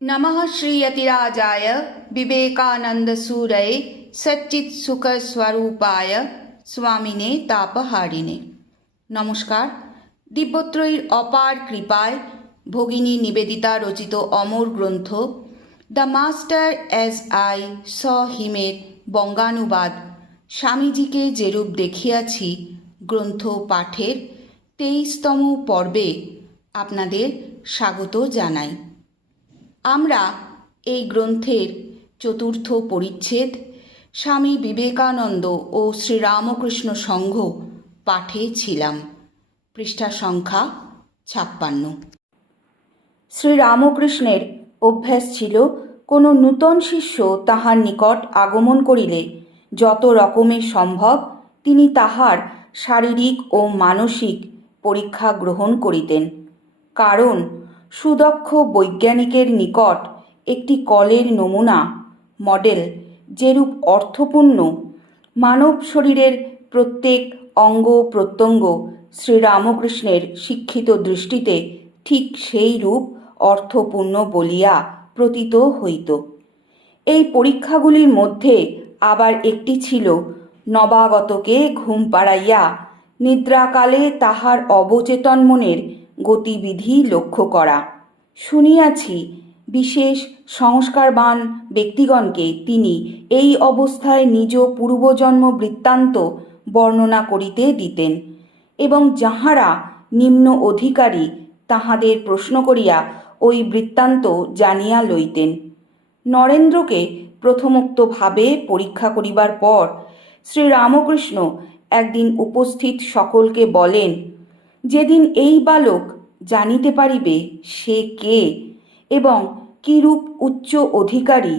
नमः श्रीयतिराजाय विवेकानन्दसूरये সচ্চিৎসুখস্বরূপায় স্বামিনে তাপহারিণে নমস্কার দিব্যত্রয়ীর অপার কৃপায় ভগিনী নিবেদিতা রচিত অমর গ্রন্থ the master as I saw হিমের বঙ্গানুবাদ স্বামীজিকে যেরূপ দেখিয়াছি গ্রন্থ পাঠের তেইশতম পর্বে আপনাদের স্বাগত জানাই আমরা এই গ্রন্থের চতুর্থ পরিচ্ছেদ স্বামী বিবেকানন্দ ও শ্রীরামকৃষ্ণ সংঘ পাঠে ছিলাম। পৃষ্ঠা সংখ্যা ছাপ্পান্ন। শ্রীরামকৃষ্ণের অভ্যাস ছিল, কোনো নূতন শিষ্য তাহার নিকট আগমন করিলে যত রকমের সম্ভব তিনি তাহার শারীরিক ও মানসিক পরীক্ষা গ্রহণ করিতেন। কারণ সুদক্ষ বৈজ্ঞানিকের নিকট একটি কলের নমুনা, মডেল, যেরূপ অর্থপূর্ণ, মানব শরীরের প্রত্যেক অঙ্গ প্রত্যঙ্গ শ্রীরামকৃষ্ণের শিক্ষিত দৃষ্টিতে ঠিক সেই রূপ অর্থপূর্ণ বলিয়া প্রতীত হইত। এই পরীক্ষাগুলির মধ্যে আবার একটি ছিল, নবাগতকে ঘুম পাড়াইয়া নিদ্রাকালে তাহার অবচেতন মনের গতিবিধি লক্ষ্য করা। শুনিয়াছি, বিশেষ সংস্কারবান ব্যক্তিগণকে তিনি এই অবস্থায় নিজ পূর্বজন্ম বৃত্তান্ত বর্ণনা করিতে দিতেন এবং যাহারা নিম্ন অধিকারী তাহাদের প্রশ্ন করিয়া ওই বৃত্তান্ত জানিয়া লইতেন। নরেন্দ্রকে প্রথমোক্তভাবে পরীক্ষা করিবার পর শ্রীরামকৃষ্ণ একদিন উপস্থিত সকলকে বলেন যেদিন এই বালক জানিতে পারিবে সে কে এবং কিরূপ উচ্চ অধিকারী,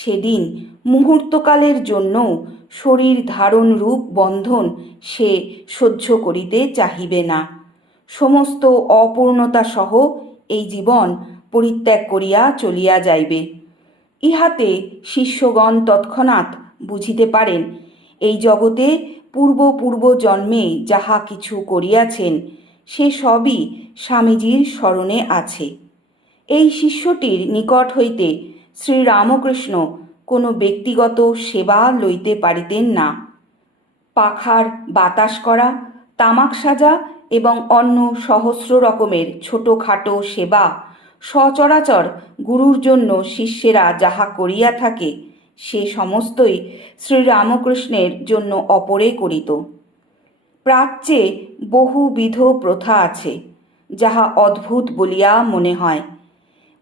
সেদিন মুহূর্তকালের জন্য শরীর ধারণ রূপ বন্ধন সে সহ্য করিতে চাহিবে না। সমস্ত অপূর্ণতা সহ এই জীবন পরিত্যাগ করিয়া চলিয়া যাইবে। ইহাতে শিষ্যগণ তৎক্ষণাৎ বুঝিতে পারেন, এই জগতে পূর্ব পূর্ব জন্মে যাহা কিছু করিয়াছেন সে সবই স্বামীজির স্মরণে আছে। এই শিষ্যটির নিকট হইতে শ্রীরামকৃষ্ণ কোনো ব্যক্তিগত সেবা লইতে পারিতেন না। পাখার বাতাস করা, তামাক সাজা এবং অন্য সহস্র রকমের ছোটোখাটো সেবা সচরাচর গুরুর জন্য শিষ্যেরা যাহা করিয়া থাকে, সে সমস্তই শ্রীরামকৃষ্ণের জন্য অপরে করিত। প্রাচ্যে বহুবিধ প্রথা আছে, যাহা অদ্ভুত বলিয়া মনে হয়।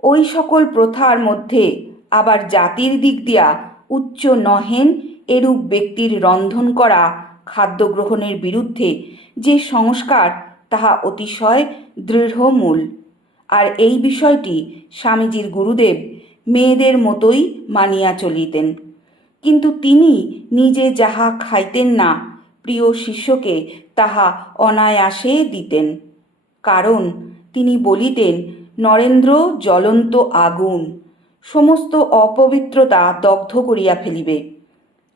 ওই সকল প্রথার মধ্যে আবার জাতির দিক দিয়া উচ্চ নহেন এরূপ ব্যক্তির রন্ধন করা খাদ্য গ্রহণের বিরুদ্ধে যে সংস্কার, তাহা অতিশয় দৃঢ়মূল। আর এই বিষয়টি স্বামীজির গুরুদেব মেয়েদের মতোই মানিয়া চলিতেন। কিন্তু তিনি নিজে যাহা খাইতেন না প্রিয় শিষ্যকে তাহা অনায়াসে দিতেন। কারণ তিনি বলিতেন, নরেন্দ্র, জ্বলন্ত আগুন। সমস্ত অপবিত্রতা দগ্ধ করিয়া ফেলিবে।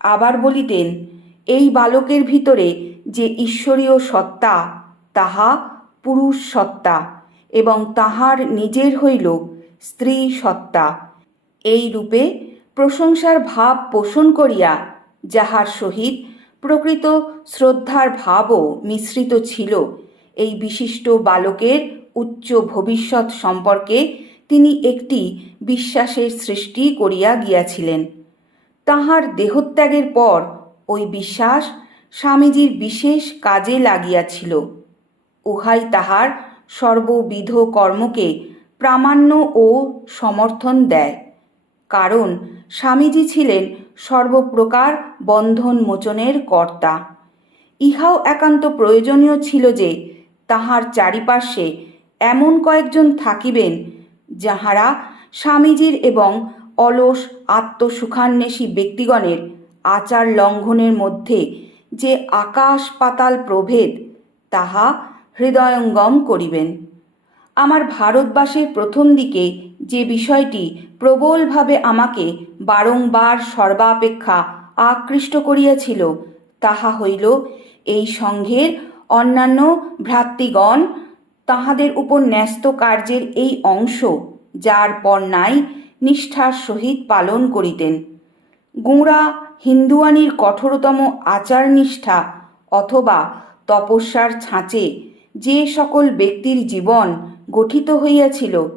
আবার বলিতেন, এই বালকের ভিতরে যে ঈশ্বরীয় সত্তা, তাহা পুরুষ সত্তা এবং তাহার নিজের হইল স্ত্রী সত্তা। এই রূপে প্রশংসার ভাব পোষণ করিয়া যাহার সহিত প্রকৃত শ্রদ্ধার ভাবও মিশ্রিত ছিল। এই বিশিষ্ট বালকের উচ্চ ভবিষ্যৎ সম্পর্কে তিনি একটি বিশ্বাসের সৃষ্টি করিয়া গিয়াছিলেন। তাহার দেহত্যাগের পর ওই বিশ্বাস স্বামীজির বিশেষ কাজে লাগিয়াছিল। উহাই তাহার সর্ববিধ কর্মকে প্রামাণ্য ও সমর্থন দেয়। কারণ স্বামীজি ছিলেন সর্বপ্রকার বন্ধন মোচনের কর্তা। ইহাও একান্ত প্রয়োজনীয় ছিল যে তাহার চারিপাশে এমন কয়েকজন থাকিবেন যাহারা স্বামীজির এবং অলস আত্মসুখান্বেষী ব্যক্তিগণের আচার লঙ্ঘনের মধ্যে যে আকাশ পাতাল প্রভেদ, তাহা হৃদয়ঙ্গম করিবেন। আমার ভারতবাসের প্রথম দিকে যে বিষয়টি প্রবলভাবে আমাকে বারংবার সর্বাপেক্ষা আকৃষ্ট করিয়াছিল, তাহা হইল, এই সংঘের অন্যান্য ভ্রাতৃগণ তাহাদের উপর ন্যস্ত কার্যের এই অংশ, যার পর নাই নিষ্ঠার সহিত পালন করিতেন। গুঁড়া হিন্দুয়ানির কঠোরতম আচার নিষ্ঠা অথবা তপস্যার ছাঁচে যে সকল ব্যক্তির জীবন গঠিত হইয়াছিল,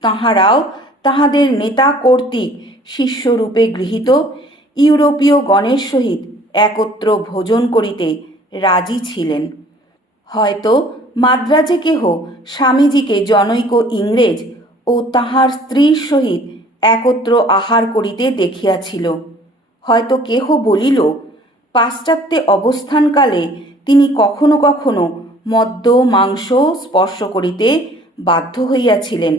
তাঁহারাও তাহাদের নেতা কর্তৃক শিষ্যরূপে গৃহীত, ইউরোপীয় গণের সহিত একত্র ভোজন করিতে রাজি ছিলেন। হয়তো মাদ্রাজে কেহ স্বামীজিকে জনৈক ইংরেজ ও তাহার স্ত্রীর সহিত একত্র আহার করিতে দেখিয়াছিল। হয়তো কেহ বলিল, পাশ্চাত্যে অবস্থানকালে তিনি কখনো কখনো মদ্য, মাংস স্পর্শ করিতে বাধ্য হইয়াছিলেন।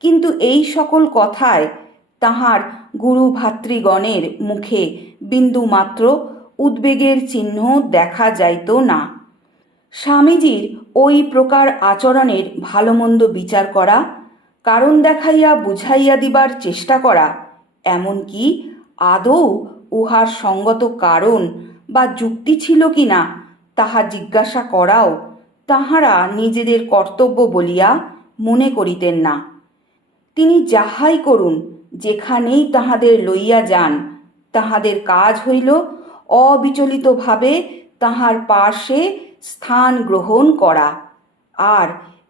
কিন্তু এই সকল কথায় তাহার গুরু ভাতৃগণের মুখে বিন্দুমাত্র উদ্বেগের চিহ্ন দেখা যাইত না। স্বামীজির ওই প্রকার আচরণের ভালো মন্দ বিচার করা, কারণ দেখাইয়া বুঝাইয়া দিবার চেষ্টা করা, এমনকি আদৌ উহার সঙ্গত কারণ বা যুক্তি ছিল কি না তাহা জিজ্ঞাসা করাও তাহারা নিজেদের কর্তব্য বলিয়া মনে করিতেন না। তিনি যাহাই করুন, যেখানেই তাহাদের লইয়া যান, তাহাদের কাজ হইল অবিচলিতভাবে তাহার পার্শ্বে স্থান গ্রহণ করা। আর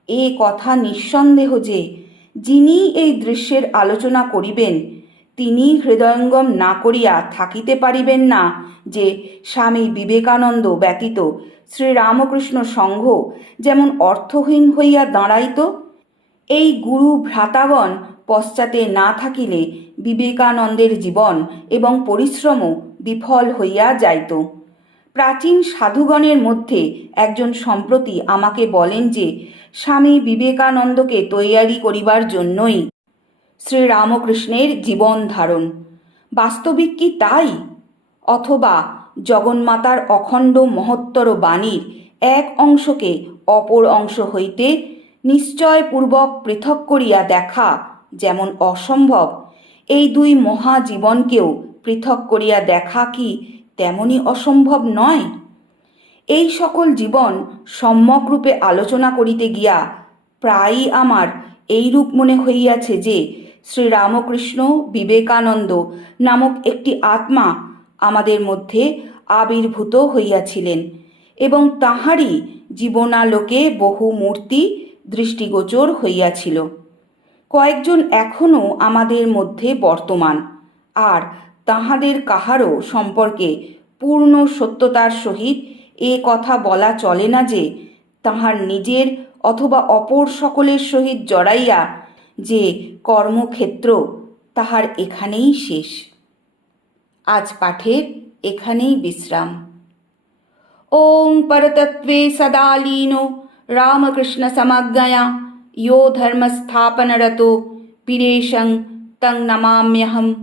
এ কথা নিঃসন্দেহ যে, যিনি এই দৃশ্যের আলোচনা করিবেন তিনি হৃদয়ঙ্গম না করিয়া থাকিতে পারিবেন না যে স্বামী বিবেকানন্দ ব্যতীত শ্রীরামকৃষ্ণ সংঘ যেমন অর্থহীন হইয়া দাঁড়াইত, এই গুরু ভ্রাতাগণ পশ্চাতে না থাকিলে বিবেকানন্দের জীবন এবং পরিশ্রমও বিফল হইয়া যাইত। প্রাচীন সাধুগণের মধ্যে একজন সম্প্রতি আমাকে বলেন যে, স্বামী বিবেকানন্দকে তৈয়ারি করিবার জন্যই শ্রীরামকৃষ্ণের জীবন ধারণ। বাস্তবিক কি তাই? অথবা জগন্মাতার অখণ্ড মহত্তর বাণীর এক অংশকে অপর অংশ হইতে নিশ্চয়পূর্বক পৃথক করিয়া দেখা যেমন অসম্ভব, এই দুই মহাজীবনকেও পৃথক করিয়া দেখা কি তেমনি অসম্ভব নয়? এই সকল জীবন সম্যকরূপে আলোচনা করিতে গিয়া প্রায়ই আমার এইরূপ মনে হইয়াছে যে শ্রীরামকৃষ্ণ বিবেকানন্দ নামক একটি আত্মা আমাদের মধ্যে আবির্ভূত হইয়াছিলেন এবং তাহারই জীবনালোকে বহু মূর্তি দৃষ্টিগোচর হইয়াছিল। কয়েকজন এখনও আমাদের মধ্যে বর্তমান আর তাহাদের কাহারও সম্পর্কে পূর্ণ সত্যতার সহিত এ কথা বলা চলে না যে তাহার নিজের অথবা অপর সকলের সহিত জড়াইয়া যে কর্মক্ষেত্র তাহার এখানেই শেষ আজ পাঠের এখানেই বিশ্রাম ওং পরতত্ত্বে সদা লীনো রামকৃষ্ণ সমজ্ঞয়া यो धर्मस्थापनरतो पीरेशं तं नमाम्यहम्